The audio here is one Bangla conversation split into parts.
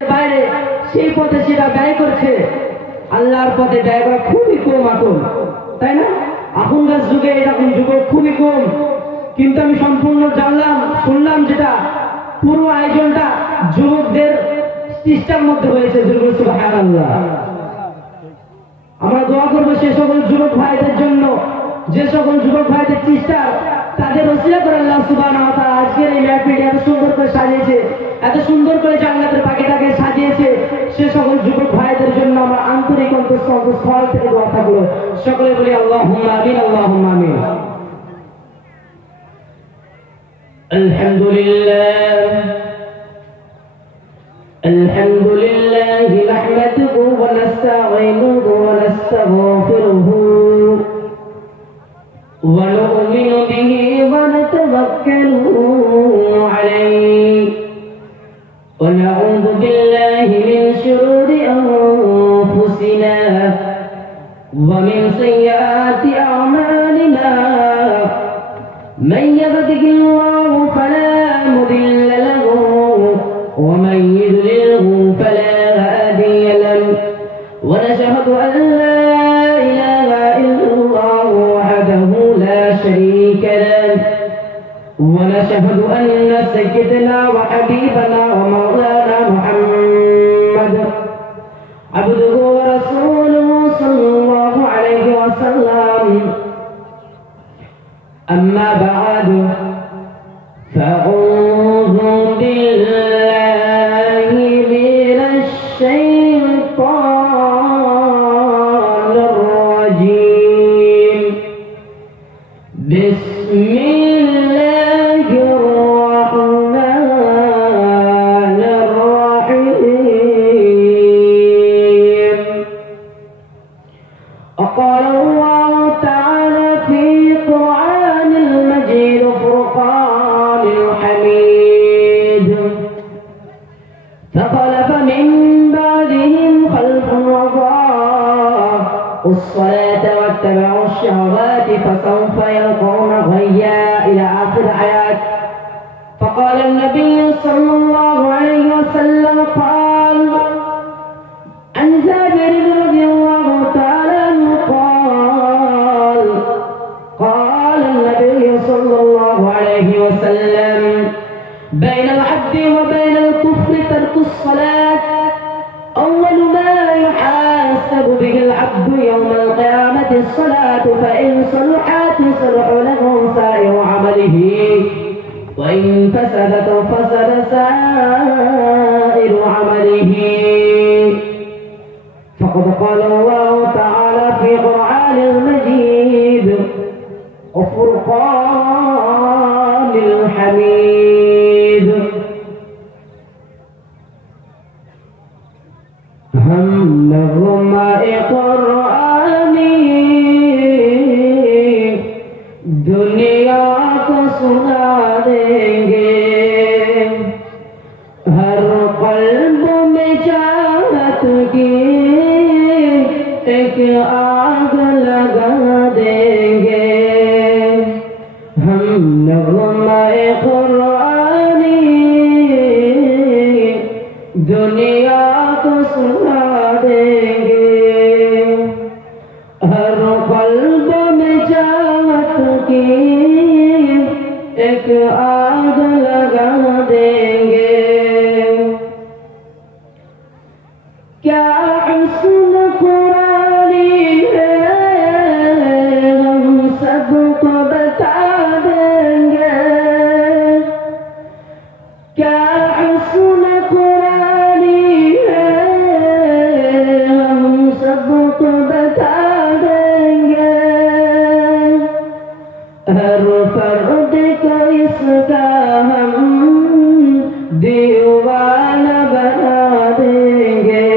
বাইরে সেই পথে সেটা ব্যয় করছে, আল্লাহর পথে ব্যয় করা খুবই কম এখন, তাই না? এখনকার যুগে এরকম যুবক খুবই কম। কিন্তু আমি সম্পূর্ণ জানলাম, শুনলাম যেটা পুরো আয়োজনটা যুবকদের চেষ্টার মধ্যে হয়েছে। সুবহানাল্লাহ। আমরা দোয়া করবো সে সকল যুবক ভাইদের জন্য, যে সকল যুবক ভাইদের চেষ্টা তাদের ওসিলা করে আল্লাহ সুবহানাহু ওয়া তাআলা আজকের এই মাহফিলটি এত সুন্দর করে সাজিয়েছে, এত সুন্দর করে জান্নাতের পাখিটাকে সাজিয়েছে। সে সকল যুবক ভাইদের জন্য আমরা আন্তরিক অন্তঃস্থল থেকে দোয়া থাকলো। সকলে বলি আল্লাহুম্মা আমিন, আল্লাহুম্মা আমিন। আলহামদুলিল্লাহ আলহামদুলিল্লাহ নাহমাদুহু ওয়া নাস্তাঈনুহু ওয়া নাস্তাগফিরুহু ওয়া নু'মিনু বিহি ওয়া নাতাওয়াক্কালু আলাইহি ওয়া নাউযু বিল্লাহি মিন শুরুরি আনফুসিনা ওয়া মিন সাইয়্যাতি আ'মালিনা মান ইয়াহদিহিল্লাহু ফালা মুদিল্লা লাহু ওয়া মান ইউদ্লিলহু ফালা হাদিয়া লাহু ওয়া নাশহাদু আন লা ইলাহা ইল্লাল্লাহু ওয়াহদাহু লা শারীকা লাহু ওয়া নাশহাদু আন্না সাইয়্যিদানা ওয়া হাবিবানা ওয়া মাওলানা মুহাম্মাদ আবদুহু ওয়া রাসূলুহু সাল্লাল্লাহু আলাইহি ওয়া সাল্লাম। أما بعد فأعوذ بالله من الشيطان الرجيم. بسم الله الرحمن الرحيم. وقال الله تعالى في القرآن المجيد فرقان الحميد. فخلف من بعدهم خلف أضاعوا الصلاة واتبعوا الشهوات فسوف يلقون غيا إلى آخر الآيات. فقال النبي صلى الله عليه وسلم قال عن جابر رضي الله تعالى عنه قال قال النبي صلى الله عليه وسلم بين العبد وبين الكفر ترك الصلاة. أول ما يحاسب به العبد يوم القيامة الصلاة، فإن صلحت صلح له سائر عمله وإن فسدت فسد سائر عمله. فقد قال الله تعالى في القرآن المجيد وفرقان الحميد. हम नगमाए कुरानी दुनिया को सुना देंगे, हर कल्ब में चाहत की एक आग लगा देंगे. हम नगमाए कुरानी दुनिया को सुना देंगे, हर कल्ब में चाहत की एक आग लगा देंगे. क्या हुस्न कुरानी है हम सबको बता देंगे. क्या हुस्न कुरानी है हम सबको बता देंगे. हर फर्द को इसका हम दीवाना बना देंगे.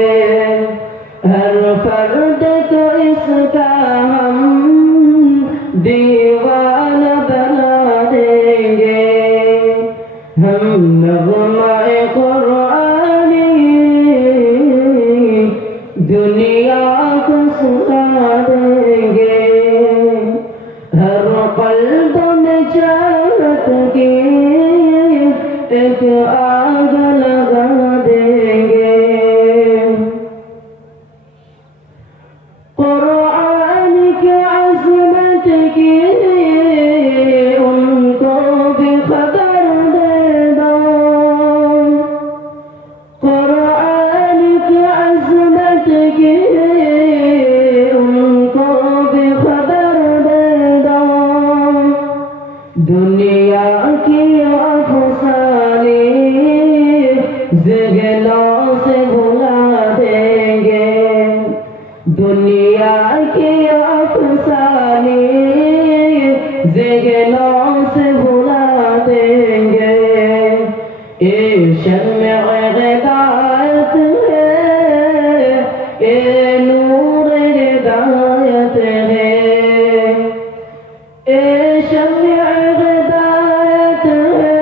जहनों से भुला देंगे दुनिया की अफसाने जहनों से भुला देंगे ए शम्मे हिदायत है ए नूर हिदायत है ए शम्मे हिदायत है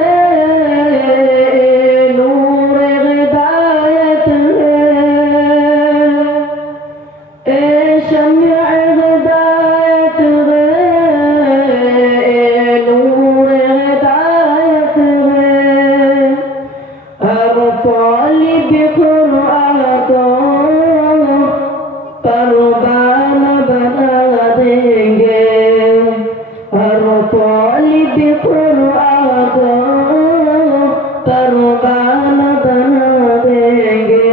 ए नूर हिदायत है ए शम्मे हिदायत है ए नूर हिदायत है हर तालिब कुरान को परवान बना देंगे हर तालिब कुरान को परवान बना देंगे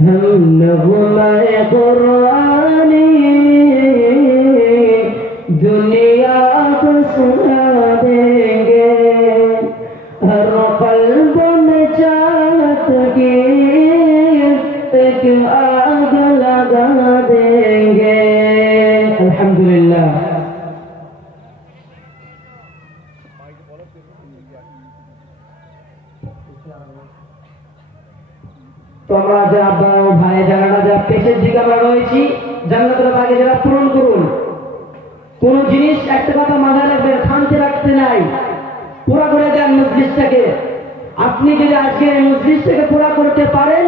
हम नगमाए कुरानी दुनिया को सुना देंगे हर कल्ब में चाहत की एक आग लगा देंगे अल्हम्दुलिल्लाह তোমরা যারা বড় ভাই যারা যারা পেছের দিকে আমরা রয়েছি জান্নাতের বাগে যারা পূরণ করুন কোন জিনিস একটা কথা মাথায় রাখবেন শান্তি রাখতে নাই পুরা করে দেন মজলিসটাকে আপনি যদি আজকে এই মজলিসটাকে পুরা করতে পারেন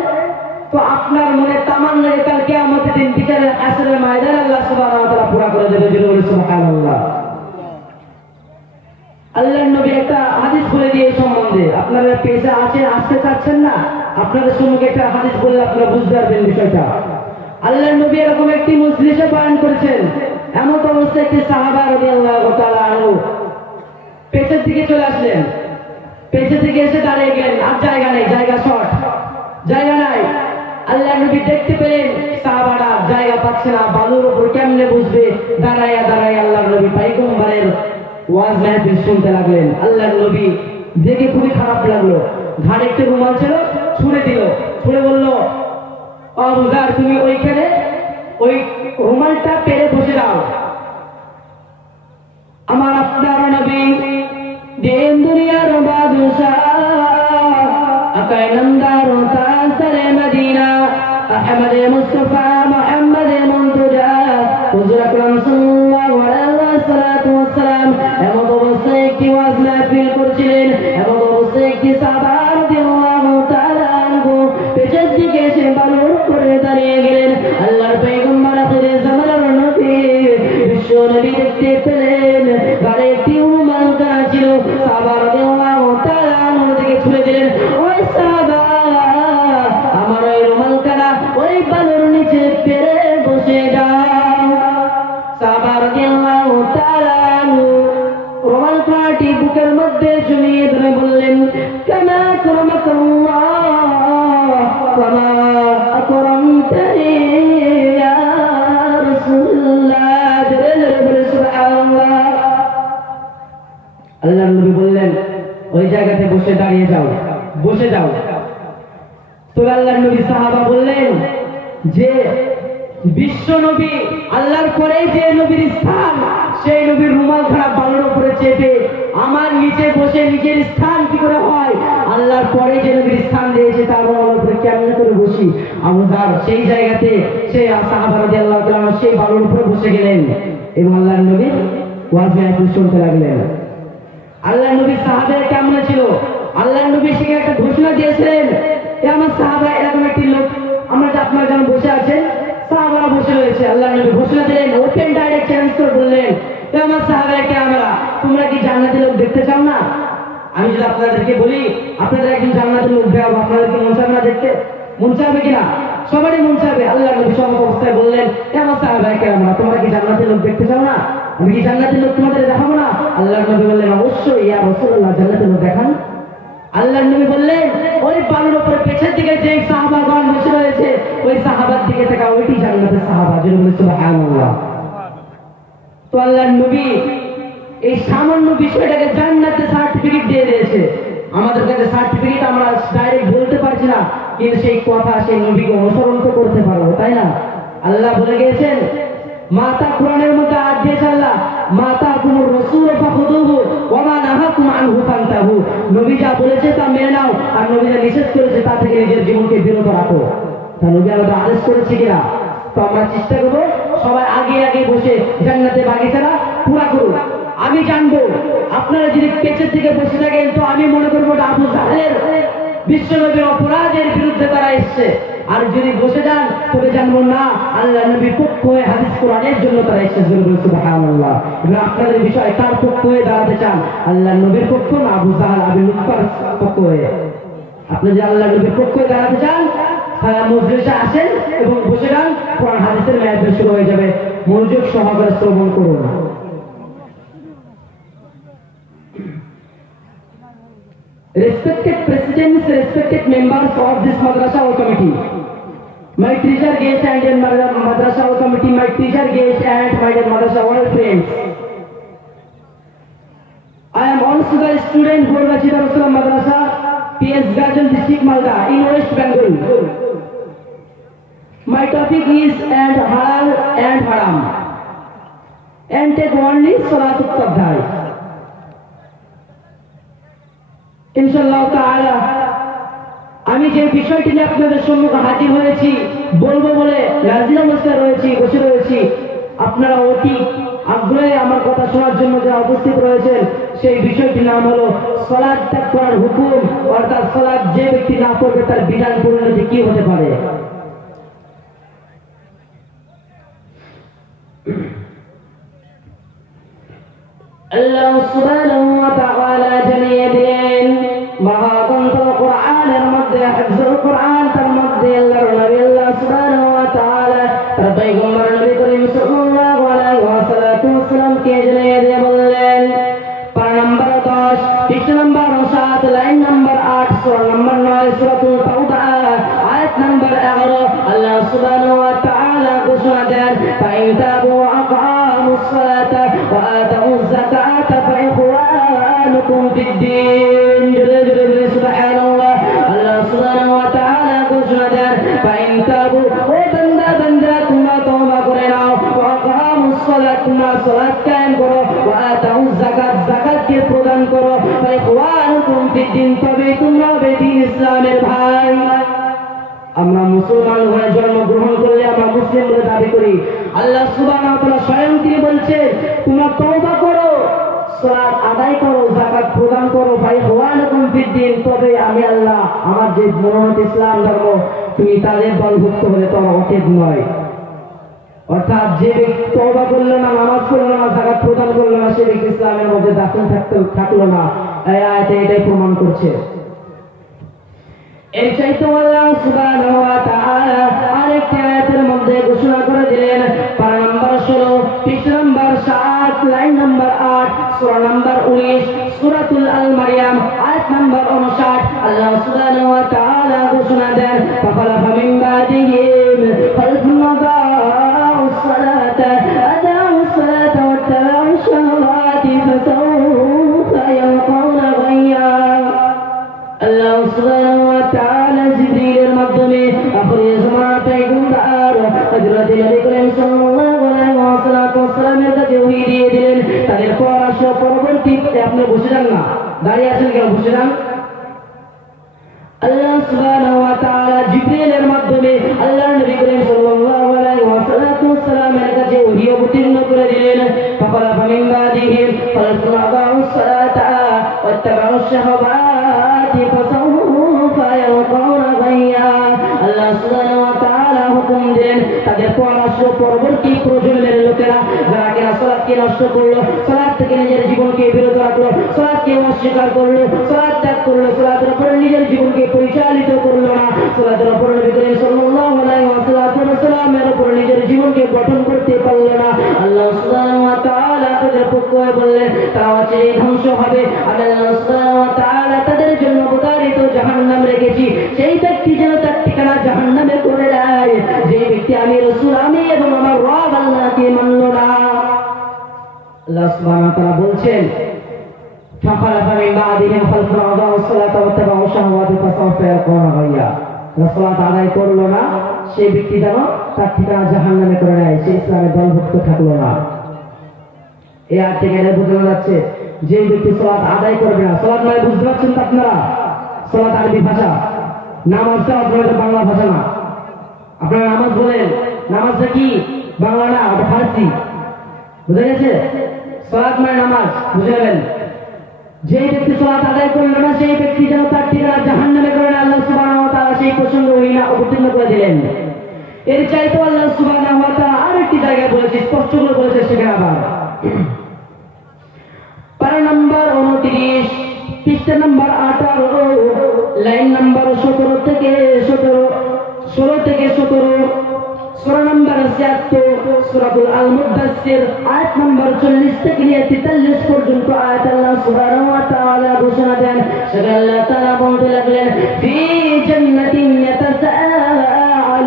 তো আপনার মনে তামান্না কাল কিয়ামতের দিন বিচারের আসরের ময়দানে আল্লাহ সুবহানাহু ওয়া তাআলা পুরা করে দেবে জোরে সুবহানাল্লাহ আল্লাহর নবী একটা হাদিস বলে দিয়ে সম্বন্ধে আপনারা পেশা আছে আসতে চাচ্ছেন না আপনাদের সম্মুখে একটা হাদিস বললে আপনারা বুঝতে পারবেন বিষয়টা আল্লাহর নবী এরকম একটি মজলিসে বয়ান করেছেন এমন অবস্থায় একটি সাহাবা রাদিয়াল্লাহু তাআলা আনহু পেছের দিকে চলে আসলেন পেছের দিকে এসে দাঁড়িয়ে গেলেন আর জায়গা নেই জায়গা শর্ট জায়গা নাই আল্লাহর নবী দেখতে পেলেন সাহাবারা জায়গা পাচ্ছে না বালুর উপর কেমনে বসবে দাঁড়ায়া দাঁড়ায় আল্লাহর নবী পয়গম্বরের ওয়াজ মাহফিল শুনতে লাগলেন আল্লাহর নবী দেখে খুবই খারাপ লাগলো ঘাড়ে একটা রুমাল ছিল ছুঁড়ে দিল ছুঁড়ে বলল ও বুজার তুমি ওইখানে ওই রুমালটা পেরে বসে দাও আমার আপনার নবী দিন দুনিয়ার বাদশাহ আকাই নন্দার তাসরে মদিনা আহমদ মুস্তাফা মুহাম্মদ মুনতজা হুজুর আকরাম সাল্লাল্লাহু আলাইহি ওয়াসাল্লাম এমন অবস্থায় একটি ওয়াজ মাহফিল করছিলেন এমন অবস্থায় একটি সাহাবা রাদিয়াল্লাহু তাআলা আনহু পেছন দিকে এসে বালুর উপরে দাঁড়িয়ে গেলেন আল্লাহর পয়গম্বর আখিরে জামানার নবী বিশ্ব নবী দেখতে পেলেন ঘরে একটি রুমাল কাটা ছিল সাহাবা রাদিয়াল্লাহু তাআলা আনহু দিকে ছুঁড়ে দিলেন ওই সাহাবা আমার ওই রুমাল কাটা ওই বালুর নিচে পেরে বসে যাও সাহাবা রাদিয়াল্লাহু তাআলা আনহু রুমাল কাটি বুকের মধ্যে জমিয়ে ধরে বললেন কামা করমাকাল্লাহ কামা আকরামতানি ইয়া রাসূলুল্লাহ সুবহানাল্লাহ আল্লাহর নবী বললেন ওই জায়গাতে বসে দাঁড়িয়ে যাও বসে যাও তো আল্লাহর নবী সাহাবা বললেন যে বিশ্ব নবী আল্লাহর পরে যে নবীর স্থান সেই নবীর রুমাল খারাপ বালুর উপরে চেপে আমার নিচে বসে নিজের স্থান কি করে হয় আল্লাহর পরে যে নবীর স্থান দিয়েছে তার উপরে কেমন করে বসি আবু যার সেই জায়গাতে সেই সাহাবা রাদিয়াল্লাহু তাআলা সেই বালুর উপরে বসে গেলেন এবং আল্লাহর নবী ওয়াজ মাহফিল শুনতে লাগলেন আল্লাহর নবী সাহাবারা কেমন ছিল আল্লাহর নবী সেখানে একটা ঘোষণা দিয়েছিলেন যে আমার সাহাবা এরকম একটি লোক আমরা যে আপনারা যেন বসে আছেন সাহাবারা বসে রয়েছে আল্লাহর নবী ঘোষণা দিলেন ওপেন ডাইরেক্ট চ্যালেঞ্জ করে বললেন যে আমার সাহাবারা আমরা তোমরা কি জান্নাতের লোক দেখতে চাও না আমি যদি আপনাদেরকে বলি আপনাদের একজন জান্নাতের লোক দেখাবো আপনাদেরকে মন চাবে না দেখতে মন চাবে কিনা সবারই মন চাবে আল্লাহর নবী সব অবস্থায় বললেন আমার সাহাবারা আমরা তোমরা কি জান্নাতের লোক দেখতে চাও না আমি কি জান্নাতের লোক তোমাদের দেখাবো না আল্লাহর নবী বললেন অবশ্যই ইয়া রাসূলুল্লাহ জান্নাতের লোক দেখান আল্লাহর নবী বললেন ওই বালুর উপরে পেছনের দিকে যে সাহাবাগণ বসে রয়েছে ওই সাহাবার দিকে তাকা ওইটি জান্নাতের সাহাবা যিনি সুবহানাল্লাহ তো আল্লাহর নবী এই সামান্য বিষয়টাকে জান্নাতের সার্টিফিকেট দিয়ে দিয়েছে আমাদের কাছে সার্টিফিকেট আমরা ডাইরেক্ট বলতে পারি পারছি না, কিন্তু সেই কথা সেই নবীকে অনুসরণ তো করতে পারবো, তাই না? আল্লাহ বলে গিয়েছেন, মাতা কোরআনের মধ্যে আয়াত দিয়েছে আল্লাহ, মাতা কুমুর রাসূল ফাখুযুহু ওয়া মা নাহাকুম আনহু ফান্তাহু। নবী যা বলেছে তা মেনে নাও, আর নবী যা নিষেধ করেছে তা থেকে নিজের জীবনকে বিরত রাখো। তা নবী আমাদের আদেশ করেছে কিনা? তো আমরা চেষ্টা করবো সবাই আগে আগে বসে জান্নাতের বাগিচাটা পুরা করুন। আমি জানবো আপনারা যদি পেছনের দিকে বসে থাকেন, তো আমি মনে করবো আবু জাহেলের বিশ্বনবীর অপরাধের বিরুদ্ধে তারা এসছে। আর যদি বসে যান তবে জানবো না, আল্লাহ নবীর পক্ষ হয়ে হাদিস কোরআনের জন্য তারা এসেছে। সুবহানাল্লাহ। এবার আপনাদের বিষয় কার পক্ষ হয়ে দাঁড়াতে চান, আল্লাহ নবীর পক্ষ না আবু জাহেল আবু লুৎফার পক্ষ হয়ে? আপনি যদি আল্লাহ নবীর পক্ষ হয়ে দাঁড়াতে চান তাহলে মজলিসে আসেন এবং বসে যান, কোরআন হাদিসের মাহফিল শুরু হয়ে যাবে। মনোযোগ সহকারে শ্রবণ করুন। Respected presidents, respected members of this madrasa or committee, my teacher guest and dear madrasa or committee, my teacher guest and my dear madrasa all friends, I am also the student for the Darussalam Madrasa, PS Gajan district Malda in West Bengal. My topic is and halal and haram, and take only Salatul Tabdai. ইনশাআল্লাহ তাআলা আমি যে বিষয়টি নিয়ে আপনাদের সম্মুখে হাজির হয়েছি বলবো বলে রাজির অবস্থায় রয়েছি, বসে রয়েছি, আপনারা অতি আগ্রহে আমার কথা শোনার জন্য যারা উপস্থিত রয়েছেন, সেই বিষয়টির নাম হলো সালাত ত্যাগ করার হুকুম, অর্থাৎ সালাত যে ব্যক্তি না পড়বে তার বিধান পরিণতি কি হতে পারে। আল্লাহ সুবহানাহু ওয়া তাআলা জানিয়ে দিলেন, মহাগ্রন্থ কোরআনের মধ্যে হিফজুল কোরআন, তার মধ্যে আল্লাহর নবী আল্লাহ সুবহানাহু ওয়া তাআলা তার পয়গম্বর নবী করিম সাল্লাল্লাহু আলাইহি ওয়াসাল্লাম কে জানিয়ে দিয়ে বললেন, পারা নম্বর 10, পৃষ্ঠা নম্বর 7, লাইন নম্বর 8, সূরা নম্বর 9, সূরাতুল তাওবা, আয়াত নম্বর 11, আল্লাহ সুবহানাহু ওয়া তাআলা ঘোষণা দেন, ফাইন তাবু ওয়া আকামুস সালাতা ওয়া আতাউয যাকাতা ফাইখওয়ানুকুম ফিদ-দীন। সুবহানাল্লাহ। আল্লাহ সুবহানাহু ওয়া তাআলা ঘোষণা দেন, ফাইন তাবু, ও বান্দা বান্দা তোমরা তওবা করে নাও, ওয়া আকামুস সালাত, তোমরা সালাত কায়েম করো, ওয়া আতাউয যাকাত, যাকাতকে প্রদান করো, ফাইখওয়ানুকুম ফিদ-দীন, তবে তোমরা হবে দ্বীন ইসলামের ভাই। আমরা মুসলমান হয়ে জন্মগ্রহণ করলে আমরা মুসলিম বলে দাবি করি। আল্লাহ সুবহানাহু ওয়া তাআলা স্বয়ং তিনি বলছেন, তোমরা তওবা করো, সালাত আদায় করো, যাকাত প্রদান করো, ফাইখওয়ানুকুম ফিদ-দীন, তবে আমি আল্লাহ আমার যে মনোনীত ইসলাম ধর্ম তুমি তাদের দলভুক্ত হলে তোমার অতীত নয়। অর্থাৎ যে ব্যক্তি তওবা করলো না, নামাজ পড়লো না, যাকাত প্রদান করলো না, সে ব্যক্তি ইসলামের মধ্যে দাখিল থাকলো না। এই আয়াতে এটাই প্রমাণ করছে। এর চাইতে আল্লাহ সুবহানাহু ওয়া তাআলা আরেকটি আয়াতের মধ্যে ঘোষণা করে দিলেন, পারা নম্বর 16, পৃষ্ঠা নম্বর 7, লাইন নম্বর 8, সূরা নম্বর 19, সূরাতুল আল মারিয়াম, আয়াত নম্বর 59, আল্লাহ সুবহানাহু ওয়া তাআলা ঘোষণা দেন, ফাখালাফা মিন বাদিহিম খালফুন আদাউস সালাতা আদাউস সালাতা ওয়াত্তাবাউশ শাহাওয়াতি ফাসাউফা ইয়ালকাউনা গায়্যা। আল্লাহ সুবহানাহু ওয়া তাআলা জিবরীলের মাধ্যমে আখির জামানার পয়গম্বর হযরত নবী করিম সাল্লাল্লাহু আলাইহি ওয়াসাল্লামের কাছে ওহী দিয়ে দিলেন। তাদের পরামর্শ পরবর্তীতে আপনি বসে যান না, দাঁড়িয়ে আছেন কেন? বসে যান। আল্লাহ সুবহানাহু ওয়া তাআলা জিবরীলের মাধ্যমে আল্লাহর নবী করিম সাল্লাল্লাহু আলাইহি ওয়াসাল্লামের কাছে ওহী অবতীর্ণ করে দিলেন, ফাখালাফা মিন বাদিহিম খালফুন আদাউস সালাতা ওয়াত্তাবাউশ শাহাওয়াতি ফাসাউফা ইয়ালকাউনা গায়্যা। আল্লাহ সুবহানাহু ওয়া তাআলা হুকুম দিলেন, তাদের পরামর্শ পরবর্তী প্রজন্মের লোকেরা যারা কিনা সালাতকে নষ্ট করলো, সালাত থেকে নিজের জীবনকে বিরত রাখলো, সালাতকে অস্বীকার করলো, সালাত ত্যাগ করলো, সালাতের উপর নিজের জীবনকে পরিচালিত করলো না, সালাতের উপর নবী করিম সাল্লাল্লাহু আলাইহি ওয়াসাল্লামের উপর নিজের জীবনকে গঠন করতে পারলো না। আল্লাহ সুবহানাহু ওয়া তাআলা তাদের পক্ষ হয়ে বললেন, তারা অচিরেই ধ্বংস হবে। আল্লাহ সুবহানাহু ওয়া তাআলা তাদের জন্য অবধারিত জাহান্নাম রেখেছি, সেই ব্যক্তি যেন তার ঠিকানা জাহান্নামে করে দেয় যে ব্যক্তি আমি রাসূল, আমি এবং আমার রব আল্লাহকে মানল না। আল্লাহ সুবহানাহু ওয়া তাআলা বলছেন, فخلف من بعدهم خلف أضاعوا الصلاة واتبعوا الشهوات فسوف يلقون غيا সালাত আদায় করলো না সেই ব্যক্তি যেন তার ঠিকানা জাহান্নামে করে নেয়, সে ইসলামের দলভুক্ত থাকলো না। এই আয়াত থেকে এটা বোঝানো যাচ্ছে যে ব্যক্তি সালাত আদায় করবে না, সালাত মানে বুঝতে পারছেন তো আপনারা, সালাত আরবি ভাষা, নামাজটা আপনাদের বাংলা ভাষা না। আপনারা নামাজ বলেন, নামাজটা কি বাংলা না, ওটা ফার্সি, বুঝা গেছে? সালাত মানে নামাজ, বুঝে নেবেন। যে ব্যক্তি সালাত আদায় করলো না সেই ব্যক্তি যেন তার ঠিকানা জাহান্নামে করে না, আল্লাহ সুবহানাহু ওয়া তাআলা সেই প্রসঙ্গ অবতীর্ণ করে দিলেন। এর চাইতে আল্লাহ সুবহানাহু ওয়া তাআলা আরেকটি জায়গায় বলেছে, স্পষ্ট করে বলেছে সেখানে আবার পারা নাম্বার 29 পৃষ্ঠা নাম্বার 18 লাইন নাম্বার 16 থেকে 17 সূরা নাম্বার 76 সূরাতুল আল মুদাসসির আয়াত নাম্বার 40 থেকে নিয়ে 43 পর্যন্ত আয়াত আল্লাহ সুবহানাহু ওয়া তাআলা ঘোষণা দেন। সেখানে আল্লাহ তাআলা বলতে লাগলেন ফি জান্নাতিন ইয়াতাসাআলুনা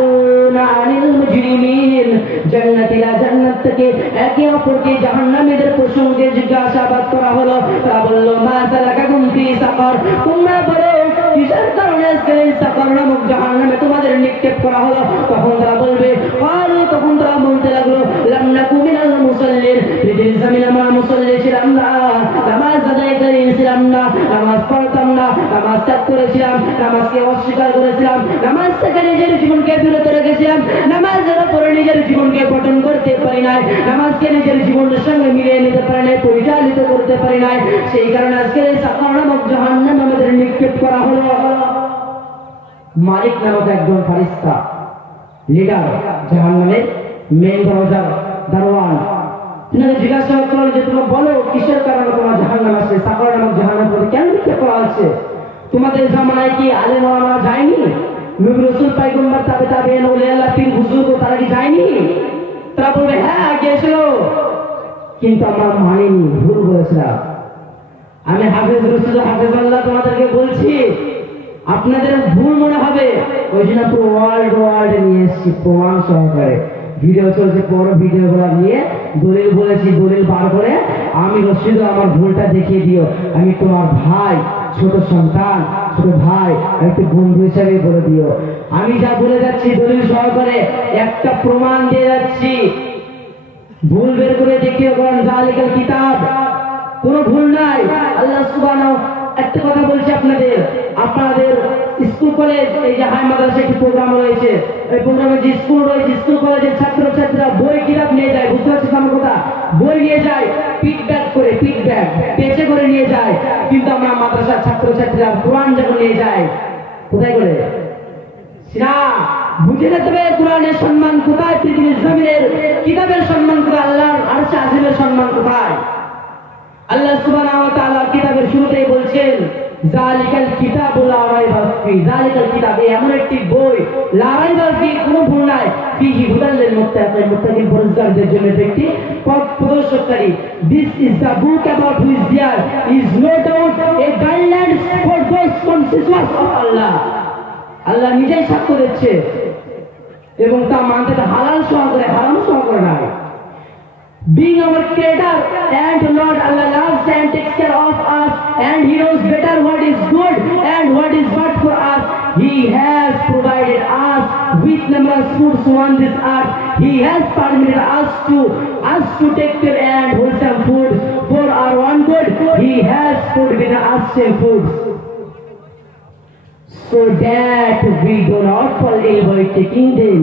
আনিল মুজরিমিন, জান্নাতীরা জান্নাত থেকে একে অপরকে জাহান্নামীদের প্রসঙ্গে জিজ্ঞাসাবাদ করা হলো। তারা বলল মা সালাকাকুম ফি সাকার, তোমরা বলো কিসের কারণে আজকে সাকার নামক জাহান্নামে তোমাদের নিক্ষেপ করা হলো? তখন তারা বলবে তখন তারা বলতে লাগলো লাম নাকু মিনাল মুসাল্লিন, পৃথিবীর জমিনে আমরা মুসাল্লি ছিলাম না, নামাজ আদায় করেছিলাম না, নামাজ পড়তাম না, নামাজ ত্যাগ করেছিলাম, নামাজকে অস্বীকার করেছিলাম, নামাজ থেকে নিজের জীবনকে বিরত রেখেছিলাম, নামাজের উপরে নিজের জীবনকে গঠন করতে পারি নাই, নামাজকে নিজের জীবনের সঙ্গে মিলিয়ে নিতে পারি নাই, পরিচালিত করতে পারি নাই, সেই কারণে আজকে এই সাকার নামক জাহান্নাম আমাদের নিক্ষেপ করা হলো। মালিক নামক একজন ফারিস্তা লিডার, জাহান্নামের মেন দরজার দারোয়ান, তিনাকে জিজ্ঞাসা করলো যে তোমরা বলো কিসের কারণে তোমরা জাহান্নামে আসলে সাকার নামক জাহান্নামের মধ্যে কেন নিক্ষেপ করা হচ্ছে? তোমাদের জামানায় কি আলেম ওলামা যায়নি? নবী রাসূল পয়গম্বর তাবেঈন ওলিয়া আল্লাহ পীর বুজুর্গ তারা কি যায়নি? তারা বলবে হ্যাঁ গিয়েছিল, কিন্তু আমরা মানিনি, ভুল বলেছিলাম। আমি হাফেজ রশিদ হাফেজাল্লাহ তোমাদেরকে বলছি, আপনাদের ভুল মনে হবে, ওই জন্য পুরো ওয়ার্ল্ড নিয়ে এসেছি প্রমাণ সহকারে, ভিডিও চলছে, বড় ভিডিও গুলো নিয়ে দলিল বলেছি, দলিল বার করে আমি রশিদ আমার ভুলটা দেখিয়ে দিও, আমি তোমার ভাই, ছোট সন্তান, ছোট ভাই, একটু বন্ধু হিসাবে বলে দিও। আমি যা বলে যাচ্ছি দলিল সহকারে একটা প্রমাণ দিয়ে যাচ্ছি, ভুল বের করে দেখিয়ে বলেন জালিকাল কিতাব, কোনো ভুল নাই। আল্লাহ সুবহানাহু একটা কথা বলছি আপনাদের, আপনাদের স্কুল কলেজ এই যে হাই মাদ্রাসা একটি প্রোগ্রাম রয়েছে, এই প্রোগ্রামে যে স্কুল রয়েছে, স্কুল কলেজের ছাত্রছাত্রীরা বই কিতাব নিয়ে যায়, বুঝতে পারছেন আমার কথা? বই নিয়ে যায় পিট ব্যাগ করে, পিট ব্যাগ পেঁচে করে নিয়ে যায়, কিন্তু আমরা মাদ্রাসার ছাত্রছাত্রীরা কোরআন যখন নিয়ে যায় কোথায় করে না বুঝে নিতে হবে কোরআনের সম্মান কোথায়, পৃথিবীর জমিনের কিতাবের সম্মান কোথায়, আল্লাহর আরশে আজিমের সম্মান কোথায়। আল্লাহ সুবহানাহু ওয়া তাআলা কিতাবের শুরুতেই বলছেন জালিকাল কিতাবু লা রাইবা ফি, জালিকাল কিতাব এমন একটি বই, লা রাইবা ফি কোনো ভুল নাই, ফিহি হুদাল লিল মুত্তাকিন, মুত্তাকিন পরহেজগারদের জন্য একটি পথ প্রদর্শনকারী। This is the book about which there is no doubt a guidelines for those conscious of Allah. আল্লাহ নিজেই সাক্ষ্য দিচ্ছে এবং তা মানতে হালাল সহকারে, হারাম সহকারে নয়। Being our creator and Lord, Allah loves and takes care of us, and He knows better what is good and what is bad for us. He has provided us with numerous foods on this earth. He has permitted us to take care and wholesome food for our own good. He has forbidden us same foods, so that we do not fall ill by taking them.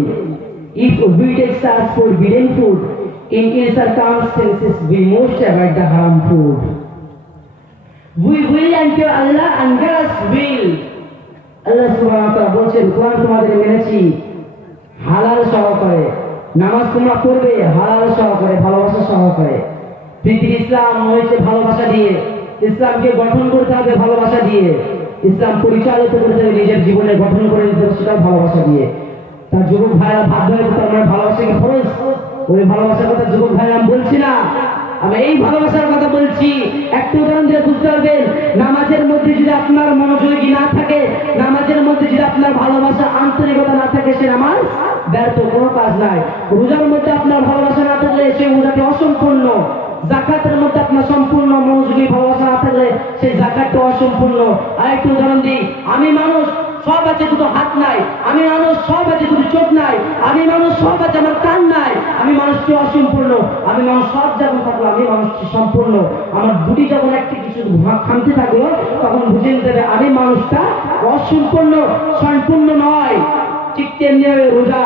If we take such forbidden food, in any circumstances we must avoid the haram food. We will enter Allah and God's will. Allah subhanahu wa ta'ala বলছেন কোরআন তোমাদের মেনেছি হালাল সহকারে, নামাজ তোমরা পড়বে হালাল সহকারে, ভালোবাসা সহকারে। পৃথিবী ইসলাম হয়েছে ভালোবাসা দিয়ে, ইসলামকে গঠন করতে হবে ভালোবাসা দিয়ে, ইসলাম পরিচালিত করতে হবে নিজের জীবনে গঠন করে নিতে হবে সেটাও ভালোবাসা দিয়ে। তার যুবক ভাইরা বাধ্য হয়ে আমরা ভালোবাসাকে ফরজ, ওই ভালোবাসার কথা যুবক ভাই আমি বলছি না, আমি এই ভালোবাসার কথা বলছি। একটু উদাহরণ দিয়ে বুঝতে পারবেন, নামাজের মধ্যে যদি আপনার মনোযোগী না থাকে, নামাজের মধ্যে যদি আপনার ভালোবাসা আন্তরিকতা না থাকে, সে নামাজ ব্যর্থ, কোনো কাজ নাই। রোজার মধ্যে আপনার ভালোবাসা না থাকলে সে রোজাটি অসম্পূর্ণ। জাকাতের মধ্যে আপনার সম্পূর্ণ মনোযোগী ভালোবাসা না থাকলে সেই জাকাতটা অসম্পূর্ণ। আর একটু উদাহরণ দিই, আমি মানুষ, সব আছে দুটো হাত নাই, আমি মানুষ, সব আছে দুটো চোখ নাই, আমি মানুষ, সব আছে আমার কান নাই, আমি মানুষটি অসম্পূর্ণ। আমি মানুষ সব যখন থাকলো আমি মানুষটি সম্পূর্ণ। আমার দুটি যখন একটি কিছু খামতে থাকলো তখন বুঝে নিতে হবে আমি মানুষটা অসম্পূর্ণ, সম্পূর্ণ নয়। ঠিক তেমনি হবে রোজা,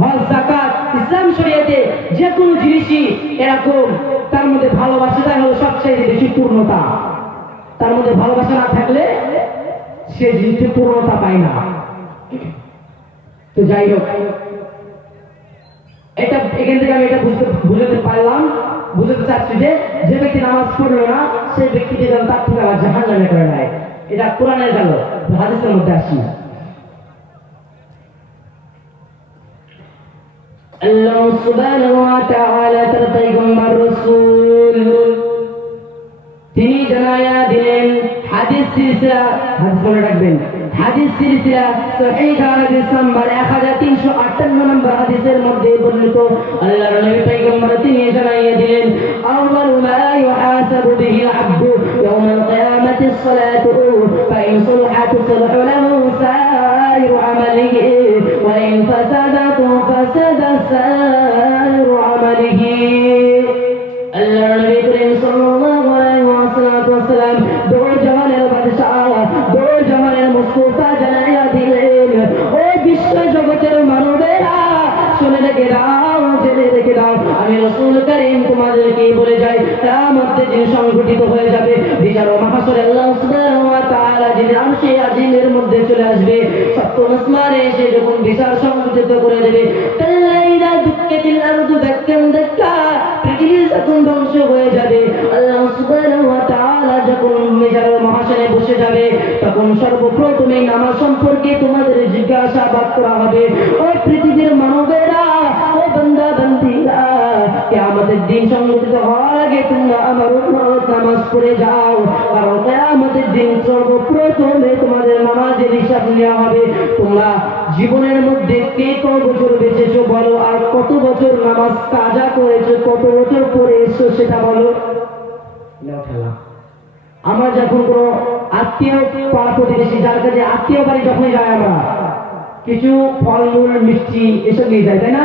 হজ, যাকাত, ইসলাম শরীয়তে যে কোনো জিনিসই এরকম, তার মধ্যে ভালোবাসাটা হলো সবচেয়ে বেশি পূর্ণতা। তার মধ্যে ভালোবাসা না থাকলে সে জিনিসটি পূর্ণতা পায় না। তো যাই হোক, এটা এখান থেকে আমি এটা বুঝতে পারলাম, বুঝতে চাচ্ছি যে ব্যক্তি নামাজ পড়লো না সেই ব্যক্তিকে যেন তার থেকে আবার জাহান্নামে করে নেয়। এটা কোরআনের গেল, হাদিসের মধ্যে আসি। আল্লাহ সুবহানাহু ওয়া তাআলা তার পয়গম্বর রাসূল তিনি জানায়া দিলেন হাদিস সিলসিলা, হাদিস মনে রাখবেন, হাদিস সিলসিলা সহিহ হাদিস নাম্বার 1358 নম্বর হাদিসের মধ্যে বর্ণিত আল্লাহর নবী পয়গম্বর তিনি জানায়া দিলেন আউয়ালু মা ইউহাসাবু বিহি আল-আবদু ইয়াওমাল কিয়ামাতি as-সালাতু ফাইন সালাহাত সালাহু লাহু সাইরু আমালিহি ওয়া ইন ফাসাদাতু ফাসাদা সাইরু আমালিহি। আল্লাহর নবী করিম সাল্লাল্লাহু আলাইহি ওয়াসাল্লাম দো জাহানের বাদশাহ, দো জাহানের মুস্তাফা জানায়া দিলেন ও বিশ্ব জগতের মানবেরা শুনে রেখে দাও, জেনে রেখে দাও, আমি রাসূল করিম তোমাদেরকে বলে যাই কিয়ামতের দিন সংঘটিত হয়ে যাবে বিচার ও মাহশরে আল্লাহ সুবহানাহু ওয়া তাআলা যিনি আরশে আজিমের মধ্যে চলে আসবে, সপ্তম আসমানে এসে যখন বিচার সংঘটিত করে দেবে কাল্লাইদা দুক্কাতিল আরদু দাক্কান দাক্কা, পৃথিবী যখন ধ্বংস হয়ে যাবে, আল্লাহ সুবহানাহু ওয়া তাআলা যখন বিচার ও মাহশরে বসে যাবে তখন সর্বপ্রথমে নামাজ সম্পর্কে তোমাদের জিজ্ঞাসাবাদ করা হবে। ও পৃথিবীর মানবেরা, ও বান্দা বান্দীরা, কিয়ামতের দিন সংঘটিত হওয়ার আগে তোমরা আমার উম্মত নামাজ পড়ে যাও, কারণ কিয়ামতের দিন সর্বপ্রথমে তোমাদের নামাজের হিসাব নেওয়া হবে। তোমরা জীবনের মধ্যে কে কত বছর বেঁচেছো বলো, আর কত বছর নামাজ কাজা করেছো, কত বছর পড়ে এসছো সেটা বলো। আমরা যখন কোনো আত্মীয় পাড়া প্রতিবেশী যার কাছে আত্মীয় বাড়ি যখন যাই আমরা কিছু ফলমূল মিষ্টি এসব নিয়ে যাই, তাই না?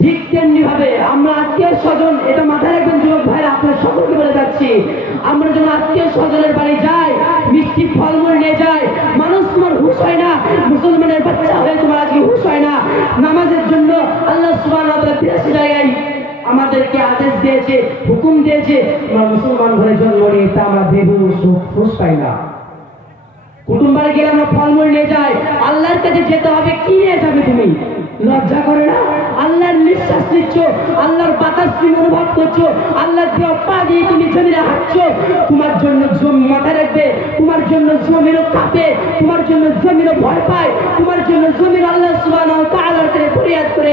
ঠিক তেমনি ভাবে আমরা আত্মীয় স্বজন, এটা মাথায় রাখবেন যুবক ভাই, আপনার সকলকে বলে যাচ্ছি, আমরা যখন আত্মীয় স্বজনের বাড়ি যাই মিষ্টি ফলমূল নিয়ে যাই, মানুষ তোমার হুঁশ হয় না, মুসলমানের বাচ্চা হয়ে তোমার আজকে হুঁশ হয় না। নামাজের জন্য আল্লাহ সুবহানাহু ওয়া তাআলা 83 জায়গায় আমাদেরকে আদেশ দিয়েছে, হুকুম দিয়েছে, আমরা মুসলমান ঘরে জন্ম নিয়ে তা আমরা বেহুশ হুঁশ পাই না। কুটুম বাড়ি গেলে আমরা ফলমূল নিয়ে যাই, আল্লাহর কাছে যেতে হবে, কি নিয়ে যাবে তুমি? লজ্জা করে না? আল্লাহর নিঃশ্বাস নিচ্ছ, আল্লাহর বাতাস তুমি অনুভব করছো, আল্লাহর দেওয়া পা দিয়ে তুমি জমিনে হাঁটছো, তোমার জন্য জমি মাথায় রাখবে, তোমার জন্য জমিনও কাঁপে, তোমার জন্য জমিনও ভয় পায়, তোমার জন্য জমিন আল্লাহ সুবহানাহু ওয়া তাআলার কাছে ফরিয়াদ করে